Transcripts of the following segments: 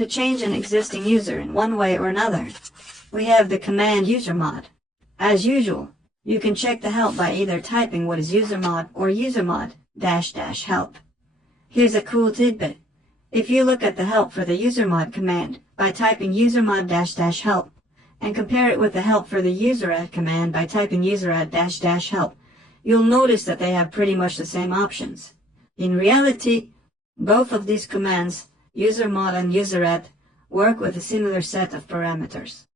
To change an existing user in one way or another, we have the command usermod. As usual, you can check the help by either typing what is usermod or usermod -- help. Here's a cool tidbit. If you look at the help for the usermod command by typing usermod -- help and compare it with the help for the useradd command by typing useradd -- help, you'll notice that they have pretty much the same options. In reality, both of these commands, usermod and useradd, work with a similar set of parameters.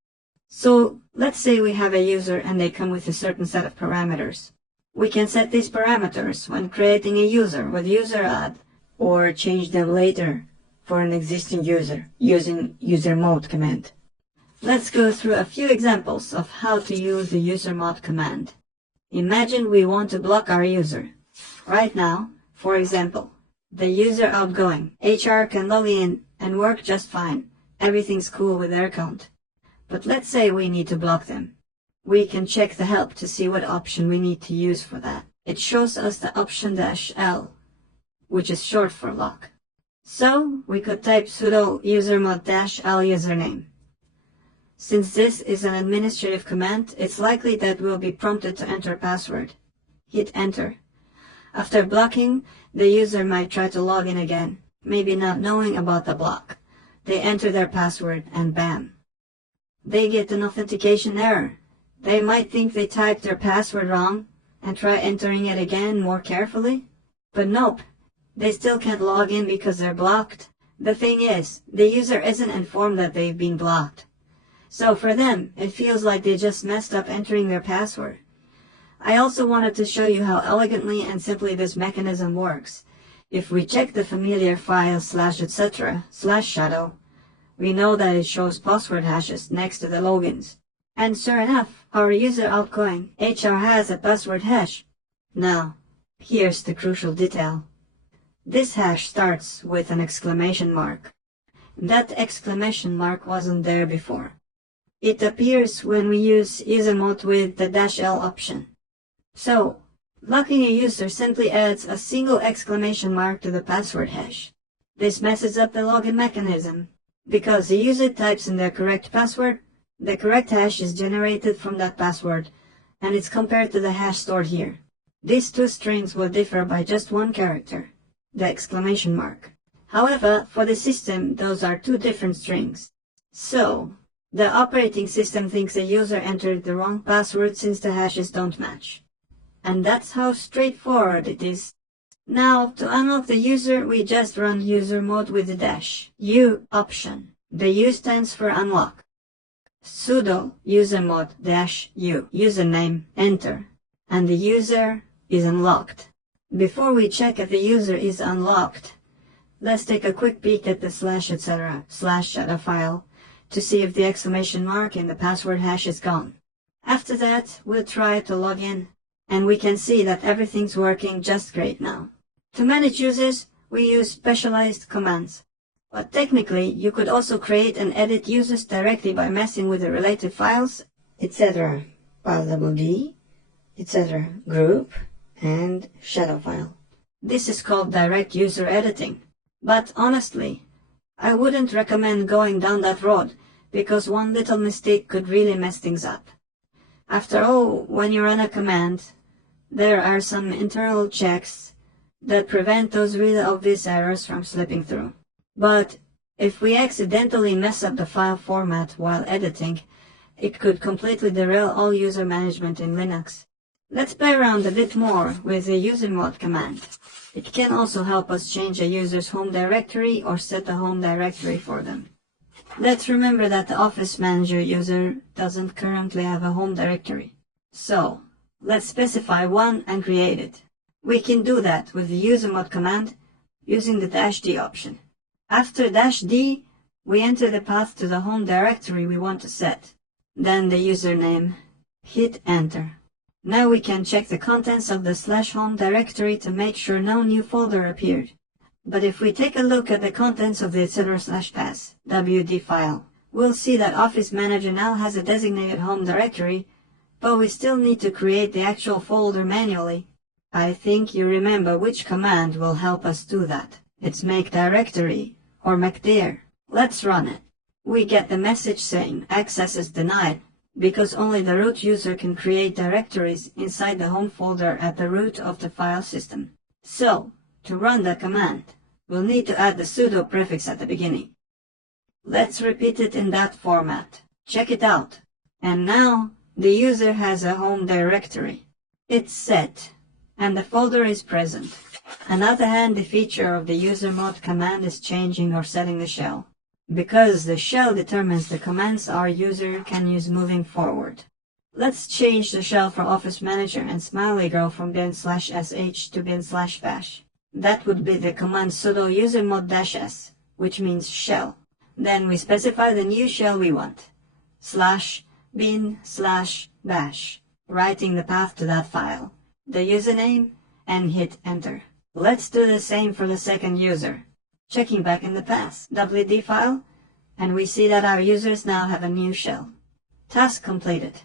So, let's say we have a user and they come with a certain set of parameters. We can set these parameters when creating a user with useradd, or change them later for an existing user using usermod command. Let's go through a few examples of how to use the usermod command. Imagine we want to block our user. Right now, for example, the user outgoing, HR can log in and work just fine. Everything's cool with their account. But let's say we need to block them. We can check the help to see what option we need to use for that. It shows us the option -l, which is short for lock. So, we could type sudo usermod -l username. Since this is an administrative command, it's likely that we'll be prompted to enter password. Hit enter. After blocking, the user might try to log in again, maybe not knowing about the block. They enter their password and bam. They get an authentication error. They might think they typed their password wrong and try entering it again more carefully. But nope, they still can't log in because they're blocked. The thing is, the user isn't informed that they've been blocked. So for them, it feels like they just messed up entering their password. I also wanted to show you how elegantly and simply this mechanism works. If we check the familiar file /etc/shadow, we know that it shows password hashes next to the logins. And sure enough, our user outgoing, HR, has a password hash. Now, here's the crucial detail. This hash starts with an exclamation mark. That exclamation mark wasn't there before. It appears when we use usermod with the -l option. So, locking a user simply adds a single exclamation mark to the password hash. This messes up the login mechanism. Because the user types in their correct password, the correct hash is generated from that password, and it's compared to the hash stored here. These two strings will differ by just one character, the exclamation mark. However, for the system, those are two different strings. So, the operating system thinks the user entered the wrong password since the hashes don't match. And that's how straightforward it is. Now, to unlock the user, we just run usermod with the -u option. The U stands for unlock. Sudo usermod -u, username, enter, and the user is unlocked. Before we check if the user is unlocked, let's take a quick peek at the /etc/shadow file to see if the exclamation mark in the password hash is gone. After that, we'll try to log in, and we can see that everything's working just great now. To manage users, we use specialized commands. But technically, you could also create and edit users directly by messing with the related files, etc. file_d, etc. group, and shadow file. This is called direct user editing. But honestly, I wouldn't recommend going down that road, because one little mistake could really mess things up. After all, when you run a command, there are some internal checks that prevent those really obvious errors from slipping through. But if we accidentally mess up the file format while editing, it could completely derail all user management in Linux. Let's play around a bit more with the usermod command. It can also help us change a user's home directory or set a home directory for them. Let's remember that the Office Manager user doesn't currently have a home directory. So, let's specify one and create it. We can do that with the usermod command using the -d option. After -d, we enter the path to the home directory we want to set, then the username, hit enter. Now we can check the contents of the /home directory to make sure no new folder appeared. But if we take a look at the contents of the etc/pass wd file, we'll see that Office Manager now has a designated home directory, but we still need to create the actual folder manually. I think you remember which command will help us do that. It's make directory, or make dir. Let's run it. We get the message saying access is denied because only the root user can create directories inside the home folder at the root of the file system. So, to run the command, we'll need to add the sudo prefix at the beginning. Let's repeat it in that format. Check it out. And now, the user has a home directory. It's set, and the folder is present. Another handy feature of the usermod command is changing or setting the shell, because the shell determines the commands our user can use moving forward. Let's change the shell for Office Manager and Smiley Girl from bin/sh to bin/bash. That would be the command sudo usermod-s, which means shell. Then we specify the new shell we want, /bin/bash, writing the path to that file, the username, and hit enter. Let's do the same for the second user. Checking back in the path wd file, and we see that our users now have a new shell. Task completed.